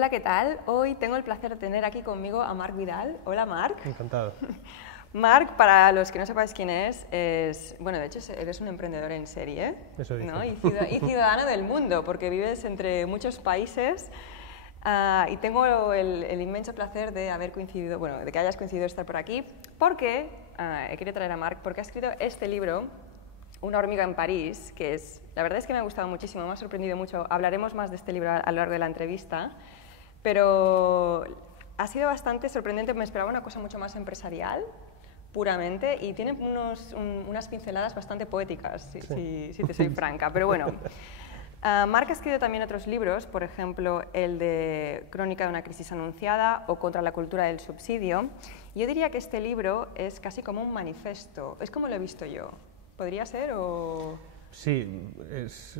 Hola, ¿qué tal? Hoy tengo el placer de tener aquí conmigo a Marc Vidal. Hola, Marc. Encantado. Marc, para los que no sepáis quién bueno, de hecho eres un emprendedor en serie, Eso dice. ¿no? Y ciudadano del mundo, porque vives entre muchos países. Y tengo el inmenso placer de haber coincidido, bueno, de que hayas coincidido estar por aquí, porque he querido traer a Marc porque ha escrito este libro, Una hormiga en París, que la verdad es que me ha gustado muchísimo, me ha sorprendido mucho. Hablaremos más de este libro a lo largo de la entrevista, pero ha sido bastante sorprendente, me esperaba una cosa mucho más empresarial, puramente, y tiene unas pinceladas bastante poéticas, si te soy franca, pero bueno. Marc ha escrito también otros libros, por ejemplo, el de Crónica de una crisis anunciada o Contra la cultura del subsidio. Yo diría que este libro es casi como un manifiesto, es como lo he visto yo. ¿Podría ser o...? Sí, es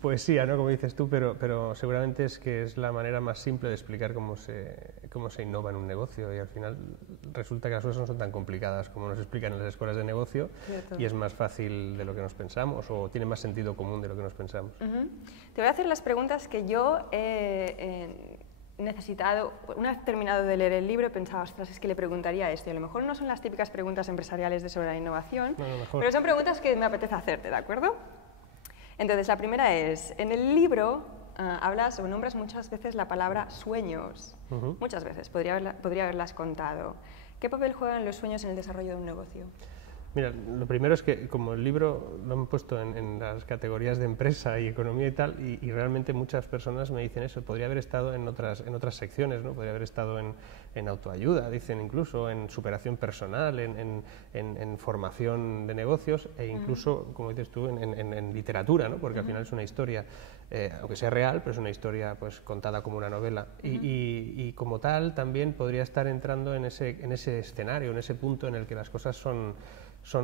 poesía, ¿no? Como dices tú, pero seguramente es que es la manera más simple de explicar cómo se innova en un negocio, y al final resulta que las cosas no son tan complicadas como nos explican en las escuelas de negocio. Cierto. Y es más fácil de lo que nos pensamos, o tiene más sentido común de lo que nos pensamos. Te voy a hacer las preguntas que yo necesitado. Una vez terminado de leer el libro he pensado, ostras, es que le preguntaría esto, y a lo mejor no son las típicas preguntas empresariales sobre la innovación, pero son preguntas que me apetece hacerte, ¿de acuerdo? Entonces, la primera es, en el libro hablas o nombras muchas veces la palabra sueños, muchas veces, podría haberlas contado. ¿Qué papel juegan los sueños en el desarrollo de un negocio? Mira, lo primero es que como el libro lo han puesto en las categorías de empresa y economía y tal, y realmente muchas personas me dicen eso, podría haber estado en otras secciones, ¿no? Podría haber estado en autoayuda, dicen, incluso en superación personal, en formación de negocios, e incluso, como dices tú, en literatura, ¿no? Porque al final es una historia, aunque sea real, pero es una historia pues contada como una novela, y como tal también podría estar entrando en ese escenario, en ese punto en el que las cosas son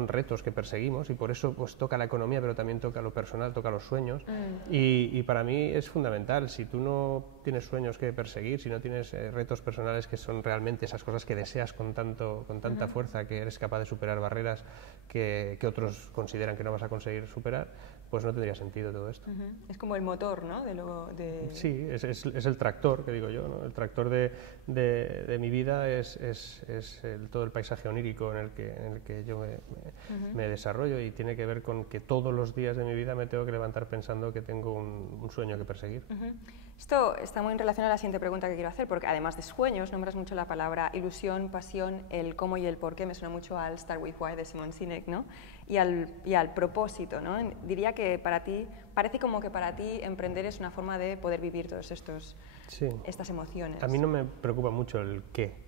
retos que perseguimos, y por eso pues toca la economía, pero también toca lo personal, toca los sueños, y para mí es fundamental. Si tú no tienes sueños que perseguir, si no tienes retos personales que son realmente esas cosas que deseas con tanta fuerza, que eres capaz de superar barreras que otros consideran que no vas a conseguir superar, pues no tendría sentido todo esto. Es como el motor, ¿no? Sí, es el tractor, que digo yo, ¿no? El tractor de mi vida es todo el paisaje onírico en el que yo me desarrollo, y tiene que ver con que todos los días de mi vida me tengo que levantar pensando que tengo un sueño que perseguir. Esto está muy en relación a la siguiente pregunta que quiero hacer, porque además de sueños nombras mucho la palabra ilusión, pasión, el cómo y el por qué. Me suena mucho al Start With Why de Simon Sinek, ¿no? Y al propósito, ¿no? Diría que parece como que para ti emprender es una forma de poder vivir todos estas emociones. A mí no me preocupa mucho el qué.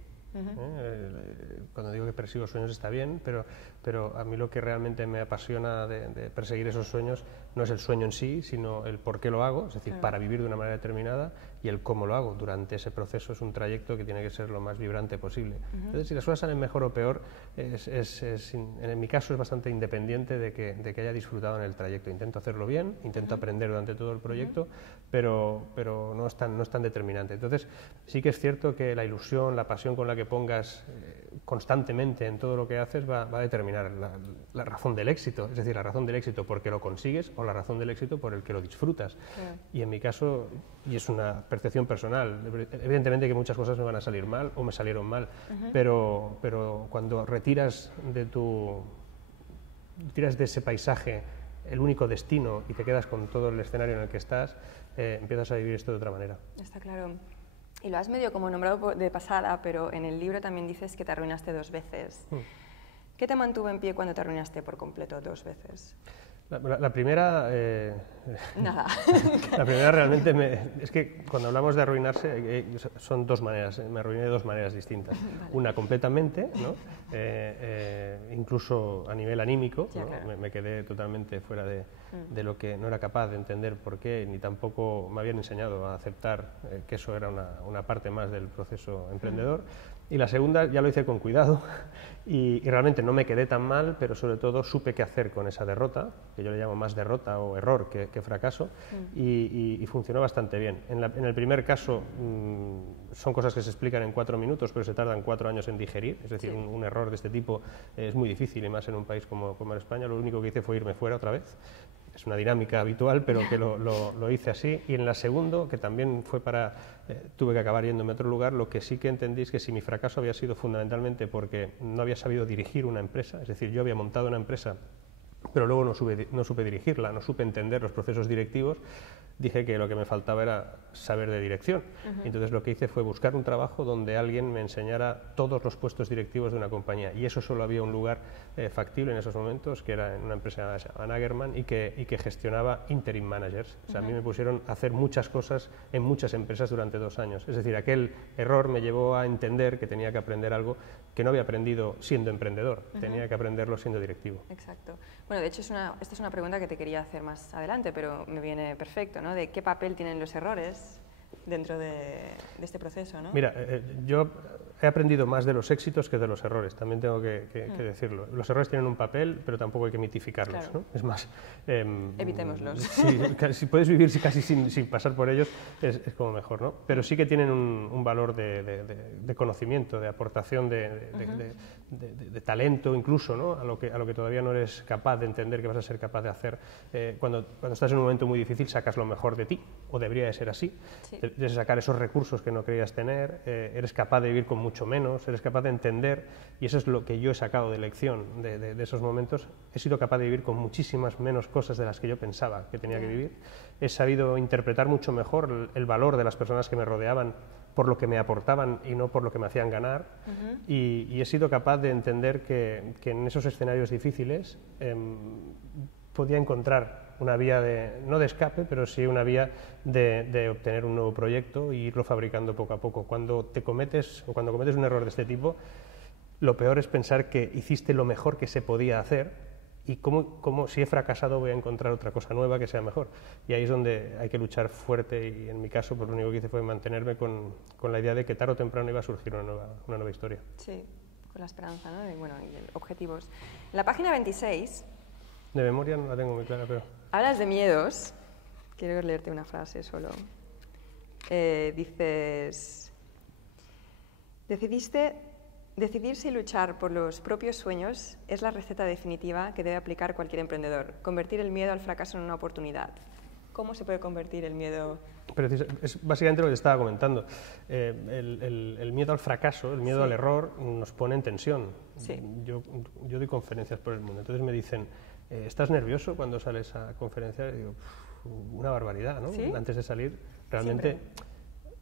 Cuando digo que persigo sueños está bien, pero a mí lo que realmente me apasiona de perseguir esos sueños no es el sueño en sí, sino el por qué lo hago, es decir, para vivir de una manera determinada, y el cómo lo hago. Durante ese proceso es un trayecto que tiene que ser lo más vibrante posible. Entonces, si las cosas salen mejor o peor, en mi caso es bastante independiente de que haya disfrutado en el trayecto. Intento hacerlo bien, intento aprender durante todo el proyecto, pero no es tan determinante. Entonces, sí que es cierto que la ilusión, la pasión con la que pongas constantemente en todo lo que haces va a determinar la razón del éxito, es decir, la razón del éxito porque lo consigues, o la razón del éxito por el que lo disfrutas. Y en mi caso, y es una percepción personal, evidentemente que muchas cosas me van a salir mal o me salieron mal, pero cuando retiras de ese paisaje el único destino y te quedas con todo el escenario en el que estás, empiezas a vivir esto de otra manera. Está claro. Y lo has medio como nombrado de pasada, pero en el libro también dices que te arruinaste 2 veces. ¿Qué te mantuvo en pie cuando te arruinaste por completo 2 veces? La primera... Nada. La primera realmente es que cuando hablamos de arruinarse son 2 maneras, me arruiné de 2 maneras distintas. Vale. Una completamente, ¿no? Incluso a nivel anímico, ¿no? Claro. Me quedé totalmente fuera de lo que no era capaz de entender por qué, ni tampoco me habían enseñado a aceptar que eso era una parte más del proceso emprendedor. Y la segunda ya lo hice con cuidado y realmente no me quedé tan mal, pero sobre todo supe qué hacer con esa derrota, que yo le llamo más derrota o error que fracaso, y funcionó bastante bien. En el primer caso son cosas que se explican en 4 minutos, pero se tardan 4 años en digerir, es decir, un error de este tipo es muy difícil, y más en un país como España. Lo único que hice fue irme fuera otra vez, es una dinámica habitual, pero que lo hice así. Y en la segunda, que también fue para, tuve que acabar yéndome a otro lugar, lo que sí que entendí es que si mi fracaso había sido fundamentalmente porque no había sabido dirigir una empresa, es decir, yo había montado una empresa, pero luego no supe dirigirla, no supe entender los procesos directivos, dije que lo que me faltaba era saber de dirección. Entonces lo que hice fue buscar un trabajo donde alguien me enseñara todos los puestos directivos de una compañía, y eso solo había un lugar factible en esos momentos, que era en una empresa llamada Nagerman, y que gestionaba interim managers. O sea, a mí me pusieron a hacer muchas cosas en muchas empresas durante 2 años. Es decir, aquel error me llevó a entender que tenía que aprender algo que no había aprendido siendo emprendedor, tenía que aprenderlo siendo directivo. Exacto. Bueno, de hecho, esta es una pregunta que te quería hacer más adelante, pero me viene perfecto, ¿no? De qué papel tienen los errores dentro de este proceso, ¿no? Mira, yo he aprendido más de los éxitos que de los errores, también tengo que decirlo. Los errores tienen un papel, pero tampoco hay que mitificarlos, claro. ¿no? Es más... evitémoslos. Si puedes vivir casi sin pasar por ellos, es como mejor, ¿no? Pero sí que tienen un valor de conocimiento, de aportación, de talento incluso, ¿no? A lo que todavía no eres capaz de entender que vas a ser capaz de hacer. Cuando estás en un momento muy difícil, sacas lo mejor de ti, o debería de ser así. Sí. De sacar esos recursos que no creías tener, eres capaz de vivir con mucho menos, eres capaz de entender, y eso es lo que yo he sacado de lección de esos momentos. He sido capaz de vivir con muchísimas menos cosas de las que yo pensaba que tenía que vivir. He sabido interpretar mucho mejor el valor de las personas que me rodeaban por lo que me aportaban y no por lo que me hacían ganar, y he sido capaz de entender que en esos escenarios difíciles podía encontrar una vía no de escape, pero sí una vía de obtener un nuevo proyecto e irlo fabricando poco a poco. Cuando cometes un error de este tipo, lo peor es pensar que hiciste lo mejor que se podía hacer, y cómo si he fracasado voy a encontrar otra cosa nueva que sea mejor. Y ahí es donde hay que luchar fuerte, y en mi caso pues lo único que hice fue mantenerme con la idea de que tarde o temprano iba a surgir una nueva historia. Sí, con la esperanza, ¿no? Y de objetivos. En la página 26... De memoria no la tengo muy clara, pero... Hablas de miedos. Quiero leerte una frase solo. Dices... Decidirse y luchar por los propios sueños es la receta definitiva que debe aplicar cualquier emprendedor. Convertir el miedo al fracaso en una oportunidad. ¿Cómo se puede convertir el miedo? Es básicamente lo que estaba comentando. El miedo al fracaso, el miedo al error, nos pone en tensión. Sí. Yo doy conferencias por el mundo, entonces me dicen, ¿estás nervioso cuando sales a conferenciar? Y digo, una barbaridad, ¿no? ¿Sí? Antes de salir, realmente... Siempre.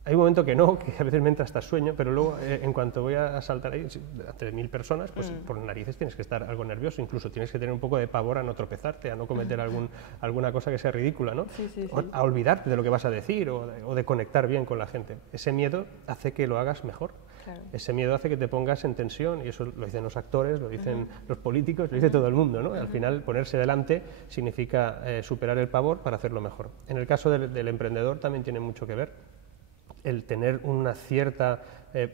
Hay un momento que no, que a veces me entra hasta sueño, pero luego, en cuanto voy a saltar ahí, entre 1000 personas, pues por narices tienes que estar algo nervioso, incluso tienes que tener un poco de pavor a no tropezarte, a no cometer alguna cosa que sea ridícula, ¿no? Sí. A olvidarte de lo que vas a decir, o de conectar bien con la gente. Ese miedo hace que lo hagas mejor. Claro. Ese miedo hace que te pongas en tensión, y eso lo dicen los actores, lo dicen los políticos, lo dice todo el mundo, ¿no? Al final, ponerse delante significa superar el pavor para hacerlo mejor. En el caso del emprendedor también tiene mucho que ver el tener una cierta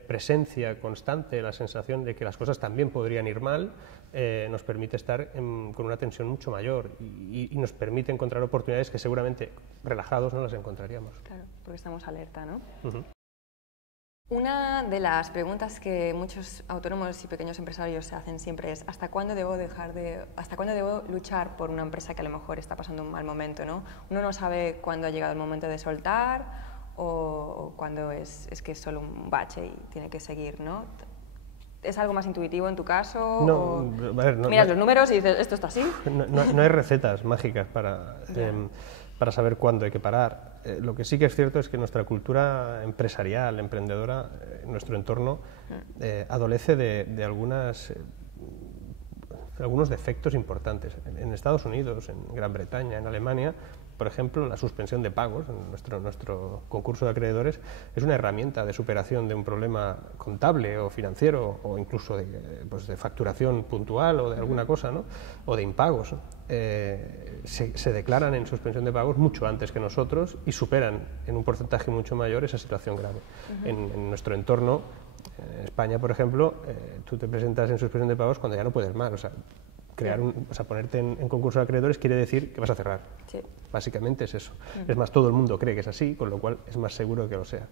presencia constante, la sensación de que las cosas también podrían ir mal, nos permite estar con una tensión mucho mayor, y nos permite encontrar oportunidades que seguramente relajados no las encontraríamos. Claro, porque estamos alerta, ¿no? Una de las preguntas que muchos autónomos y pequeños empresarios se hacen siempre es ¿hasta cuándo debo luchar por una empresa que a lo mejor está pasando un mal momento, ¿no? Uno no sabe cuándo ha llegado el momento de soltar, o cuando es que es solo un bache y tiene que seguir, ¿no? ¿Es algo más intuitivo en tu caso? No, a ver, miras los números y dices, ¿esto está así? No hay recetas mágicas para saber cuándo hay que parar. Lo que sí que es cierto es que nuestra cultura empresarial, emprendedora, nuestro entorno, adolece de algunos defectos importantes. En Estados Unidos, en Gran Bretaña, en Alemania, por ejemplo, la suspensión de pagos, nuestro concurso de acreedores, es una herramienta de superación de un problema contable o financiero, o incluso de facturación puntual o de alguna cosa, ¿no? O de impagos. Se declaran en suspensión de pagos mucho antes que nosotros y superan en un porcentaje mucho mayor esa situación grave. En nuestro entorno, en España, por ejemplo, tú te presentas en suspensión de pagos cuando ya no puedes más. O sea, o sea, ponerte en concurso de acreedores quiere decir que vas a cerrar. Sí. Básicamente es eso. Es más, todo el mundo cree que es así, con lo cual es más seguro que lo sea.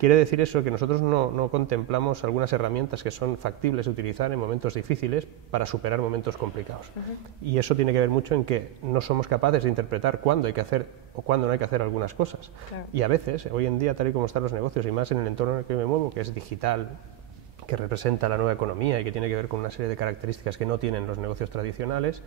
Quiere decir eso que nosotros no contemplamos algunas herramientas que son factibles de utilizar en momentos difíciles para superar momentos complicados. Y eso tiene que ver mucho en que no somos capaces de interpretar cuándo hay que hacer o cuándo no hay que hacer algunas cosas. Claro. Y a veces, hoy en día, tal y como están los negocios, y más en el entorno en el que me muevo, que es digital, que representa la nueva economía y que tiene que ver con una serie de características que no tienen los negocios tradicionales,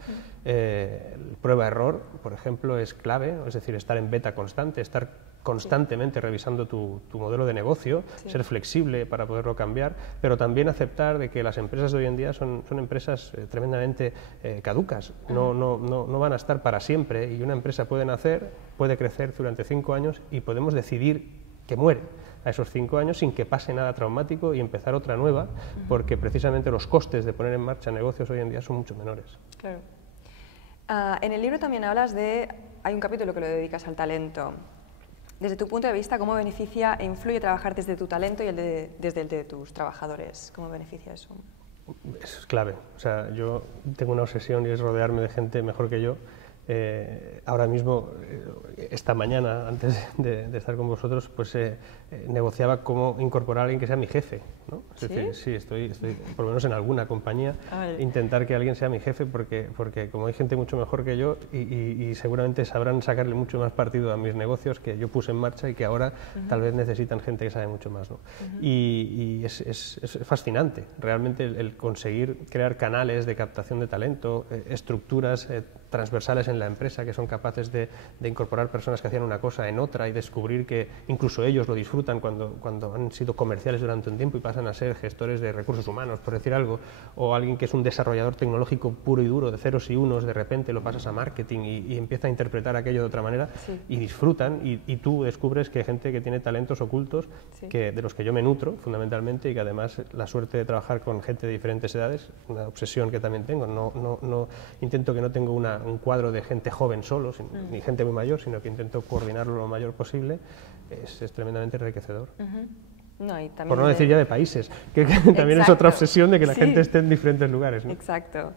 prueba-error, por ejemplo, es clave, es decir, estar en beta constante, estar constantemente revisando tu modelo de negocio, ser flexible para poderlo cambiar, pero también aceptar de que las empresas de hoy en día son empresas tremendamente caducas, no van a estar para siempre, y una empresa puede nacer, puede crecer durante 5 años y podemos decidir que muere a esos 5 años sin que pase nada traumático y empezar otra nueva, porque precisamente los costes de poner en marcha negocios hoy en día son mucho menores. Claro. En el libro también hablas hay un capítulo que lo dedicas al talento. Desde tu punto de vista, ¿cómo beneficia e influye trabajar desde tu talento y desde el de tus trabajadores? ¿Cómo beneficia eso? Es clave. O sea, yo tengo una obsesión y es rodearme de gente mejor que yo. Ahora mismo, esta mañana, antes de estar con vosotros, pues negociaba cómo incorporar a alguien que sea mi jefe, ¿no? Es decir, sí, estoy por lo menos en alguna compañía, intentar que alguien sea mi jefe, porque como hay gente mucho mejor que yo y seguramente sabrán sacarle mucho más partido a mis negocios que yo puse en marcha y que ahora tal vez necesitan gente que sabe mucho más, ¿no? Y es fascinante, realmente el conseguir crear canales de captación de talento, estructuras transversales en la empresa que son capaces de incorporar personas que hacían una cosa en otra y descubrir que incluso ellos lo disfrutan cuando han sido comerciales durante un tiempo y pasan a ser gestores de recursos humanos, por decir algo, o alguien que es un desarrollador tecnológico puro y duro, de ceros y unos, de repente lo pasas a marketing y empieza a interpretar aquello de otra manera y disfrutan, y tú descubres que hay gente que tiene talentos ocultos de los que yo me nutro fundamentalmente, y que además la suerte de trabajar con gente de diferentes edades, una obsesión que también tengo, no intento que no tengo un cuadro de gente joven solo, ni gente muy mayor, sino que intento coordinarlo lo mayor posible, es tremendamente enriquecedor. Por no decir ya de países, que también es otra obsesión de que la gente esté en diferentes lugares, ¿no? Exacto.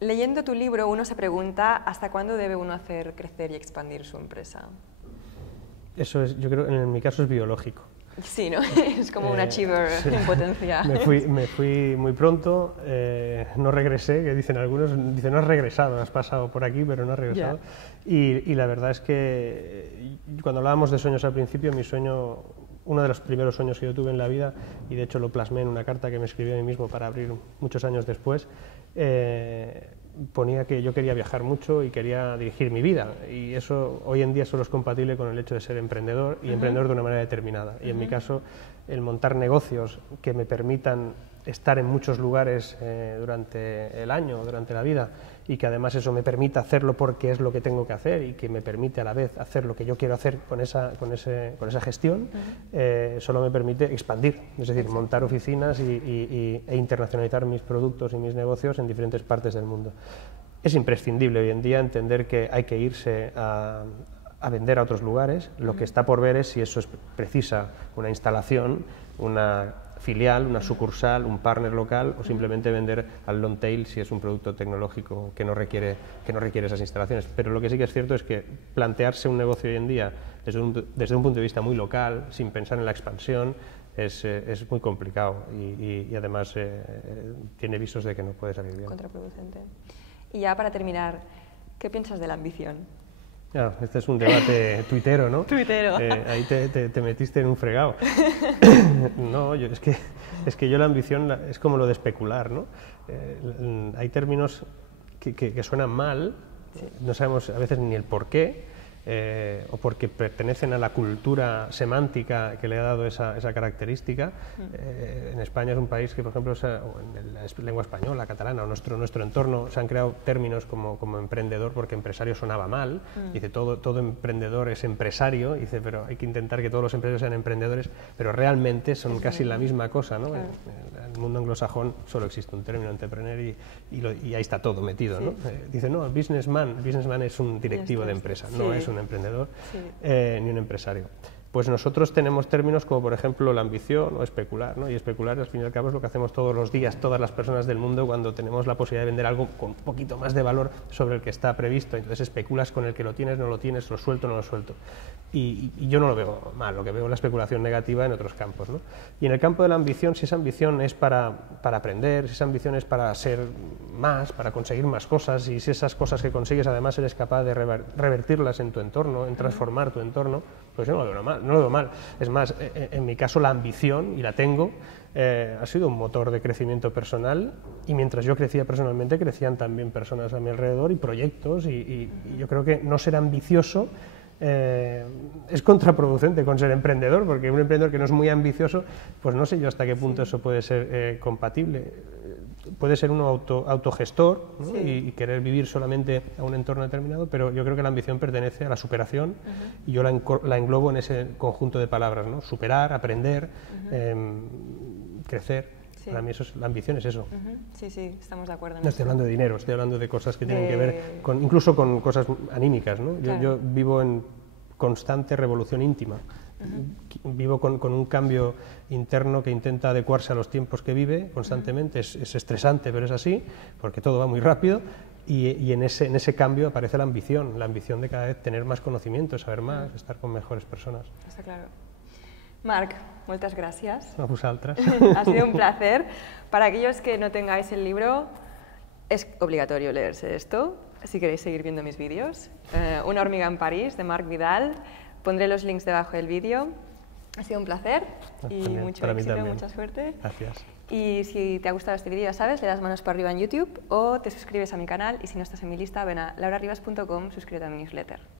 Leyendo tu libro, uno se pregunta ¿hasta cuándo debe uno hacer crecer y expandir su empresa? Eso es, yo creo, en mi caso es biológico. Sí, ¿no? Es como un achiever en potencia. Me fui muy pronto, no regresé, que dicen algunos, dicen no has regresado, has pasado por aquí, pero no has regresado. Y la verdad es que cuando hablábamos de sueños al principio, mi sueño, uno de los primeros sueños que yo tuve en la vida, y de hecho lo plasmé en una carta que me escribí a mí mismo para abrir muchos años después, ponía que yo quería viajar mucho y quería dirigir mi vida, y eso hoy en día solo es compatible con el hecho de ser emprendedor, y emprendedor de una manera determinada, y en mi caso el montar negocios que me permitan estar en muchos lugares durante el año, durante la vida, y que además eso me permita hacerlo porque es lo que tengo que hacer y que me permite a la vez hacer lo que yo quiero hacer con esa gestión, solo me permite expandir, es decir, montar oficinas e internacionalizar mis productos y mis negocios en diferentes partes del mundo. Es imprescindible hoy en día entender que hay que irse a vender a otros lugares. Lo que está por ver es si eso precisa una instalación, una filial, una sucursal, un partner local, o simplemente vender al long tail si es un producto tecnológico que no requiere esas instalaciones. Pero lo que sí que es cierto es que plantearse un negocio hoy en día desde un punto de vista muy local, sin pensar en la expansión, es muy complicado y además tiene visos de que no puede salir bien. Contraproducente. Y ya para terminar, ¿qué piensas de la ambición? Este es un debate tuitero, ¿no? Tuitero. Ahí te metiste en un fregado. No, es que yo la ambición es como lo de especular, ¿no? Hay términos que suenan mal, no sabemos a veces ni el por qué, o porque pertenecen a la cultura semántica que le ha dado esa característica. En España es un país que, por ejemplo, en la lengua española, catalana, o nuestro entorno, se han creado términos como emprendedor, porque empresario sonaba mal. Dice, todo emprendedor es empresario, dice, pero hay que intentar que todos los empresarios sean emprendedores, pero realmente son casi la misma cosa, ¿no? Claro. En el mundo anglosajón solo existe un término, entrepreneur, y ahí está todo metido, ¿no? Dice, no, businessman es un directivo de empresa, no es un emprendedor ni un empresario. pues nosotros tenemos términos como, por ejemplo, la ambición o especular, ¿no? Y especular, al fin y al cabo, es lo que hacemos todos los días, todas las personas del mundo, cuando tenemos la posibilidad de vender algo con un poquito más de valor sobre el que está previsto. Entonces especulas con el que lo tienes, no lo tienes, lo suelto, no lo suelto. Y yo no lo veo mal, lo que veo es la especulación negativa en otros campos, ¿no? Y en el campo de la ambición, si esa ambición es para aprender, si esa ambición es para ser más, para conseguir más cosas, y si esas cosas que consigues además eres capaz de revertirlas en tu entorno, en transformar tu entorno, pues yo no lo veo mal, no lo veo mal. Es más, en mi caso la ambición, y la tengo, ha sido un motor de crecimiento personal, y mientras yo crecía personalmente, crecían también personas a mi alrededor y proyectos, y yo creo que no ser ambicioso es contraproducente con ser emprendedor, porque un emprendedor que no es muy ambicioso, pues no sé yo hasta qué punto eso puede ser compatible. Puede ser uno autogestor, ¿no? y querer vivir solamente a un entorno determinado, pero yo creo que la ambición pertenece a la superación, y yo la englobo en ese conjunto de palabras, ¿no? Superar, aprender, crecer. Sí. Para mí la ambición es eso. Sí, sí, estamos de acuerdo. No estoy hablando de dinero, estoy hablando de cosas que tienen que ver incluso con cosas anímicas, ¿no? Claro. Yo vivo en constante revolución íntima. Vivo con un cambio interno que intenta adecuarse a los tiempos que vive constantemente. Es estresante, pero es así, porque todo va muy rápido, y en ese cambio aparece la ambición de cada vez tener más conocimiento, saber más, estar con mejores personas. Está claro. Marc, muchas gracias. A vosaltres. Ha sido un placer. Para aquellos que no tengáis el libro, es obligatorio leerse esto, si queréis seguir viendo mis vídeos. Una hormiga en París, de Marc Vidal. Pondré los links debajo del vídeo. Ha sido un placer y también, mucho éxito, mucha suerte. Gracias. Y si te ha gustado este vídeo, ya sabes, le das manos para arriba en YouTube o te suscribes a mi canal, y si no estás en mi lista, ven a laurarribas.com, suscríbete a mi newsletter.